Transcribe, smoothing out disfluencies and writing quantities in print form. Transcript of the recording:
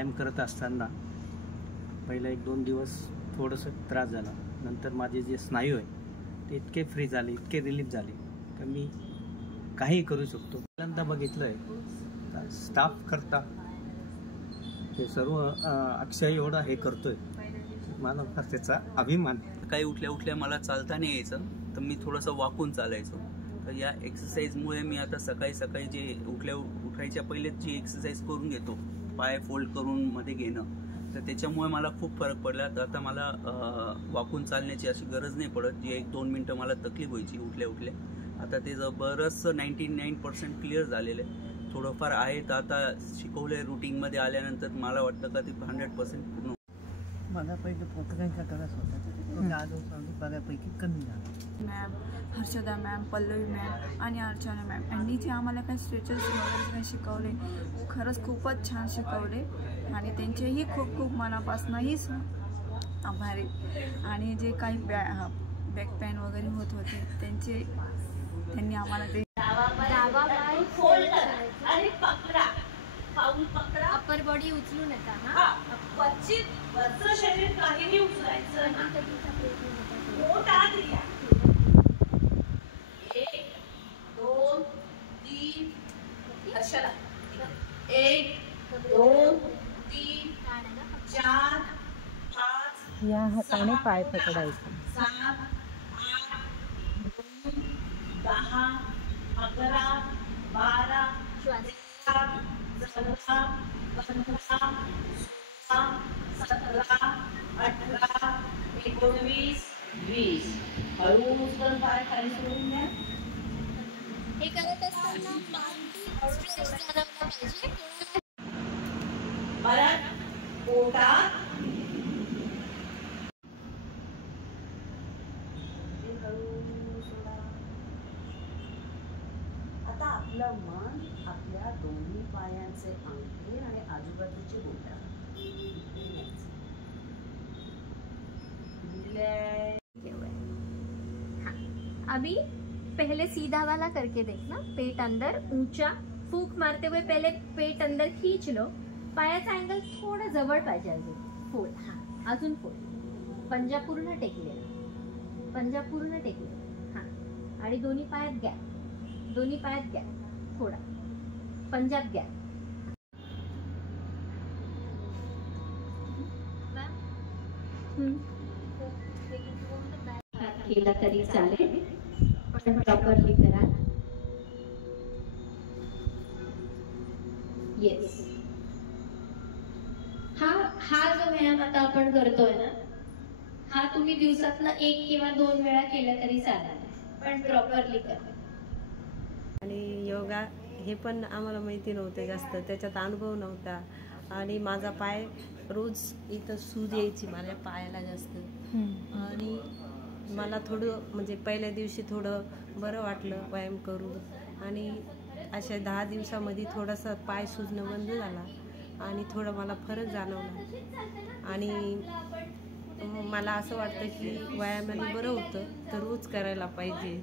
व्यायाम करत असताना पहिला 1-2 दिवस थोडंसं त्रास झाला. नंतर माझे जे स्नायू आहे ते इतके फ्री झाले, इतके रिलीफ झाले तर मी काही करू शकतो. पहिल्यांदा बघितलं आहे स्टाफ करता हे सर्व अक्षय एवढा हे करतोय, मला फार त्याचा अभिमान. काही उठल्या उठल्या मला चालता नाही यायचं तर मी थोडंसं वाकून चालायचो. तर या एक्सरसाइजमुळे मी आता सकाळी सकाळी जे उठायच्या पहिलेच जी एक्सरसाइज करून घेतो, पाय फोल्ड करून मध्ये घेणं, तर त्याच्यामुळे मला खूप फरक पडला. तर आता मला वाकून चालण्याची अशी गरज नाही पडत. जी 1-2 मिनटं मला तकलीफ व्हायची उठल्या उठल्या, आता ते बरंचसं 99% क्लिअर झालेलं आहे. थोडंफार आहे तर आता शिकवलंय रुटीनमध्ये आल्यानंतर मला वाटतं का ते 100% पूर्ण. मला पहिले पोटकांचा त्रास होता, आज बऱ्यापैकी कमी झाला. Ma'am, Harshada ma'am, Pallavi ma'am आणि अर्चना मॅम यांनी जे आम्हाला काही स्ट्रेचर्स वगैरे काही शिकवले, खरंच खूपच छान शिकवले आणि त्यांचेही खूप खूप मनापासूनही आभारी. आणि जे काही बॅक पेन वगैरे होत होते त्यांनी आम्हाला ते अप्पर बॉडी उचलू नका हा. वरचं शरीर काहीही उचलायचं ना. पोट आत घ्या. 1 2 3 हर्षला 1 2 3 4 5 या हाताने पाय पकडायचे. 7 8 9 10 11 12 13 14 15 16 17 18 19 20. हळूच पण पाय खाली सोडून द्या. हे करत असताना स्ट्रेच जाणवला पाहिजे. परत पोटात हळू सोडा. आता आपलं मन आपल्या दोन्ही पायांचे अंगठे आणि आजूबाजूचे बोटं अभी पहले सीधा वाला करके देखना. पेट अंदर ऊंचा, फूक मारते हुए पहले पेट अंदर खींच लो. पायाचा अँगल थोडा जवळ पाहिजे. अजून फोल्ड. हा, अजून फोल्ड. पंजा पूर्ण टेकलेला, पंजा पूर्ण टेकलेला. हा, आणि दोन्ही पायात गॅप, दोन्ही पायात गॅप थोडा, पंजात गॅप. केला तरी चालेल, पण प्रॉपरली करा. येस. हा जो व्यायाम आता आपण करतोय ना, हा तुम्ही दिवसातनं 1 किंवा 2 वेळा केला तरी चालेल, पण प्रॉपरली करा. आणि योगा हे पण आम्हाला माहिती नव्हतं जास्त, त्याच्यात अनुभव नव्हता. आणि माझा पाय रोज इथं सूज यायची माझ्या पायाला जास्त. आणि मला थोडं म्हणजे पहिल्या दिवशी थोडं बरं वाटलं व्यायाम करून. आणि अशा 10 दिवसामध्ये थोडासा पाय सुजणं बंद झाला आणि थोडं मला फरक जाणवला. आणि मला असं वाटतं की व्यायामाने बरं होतं तर रोज करायला पाहिजे.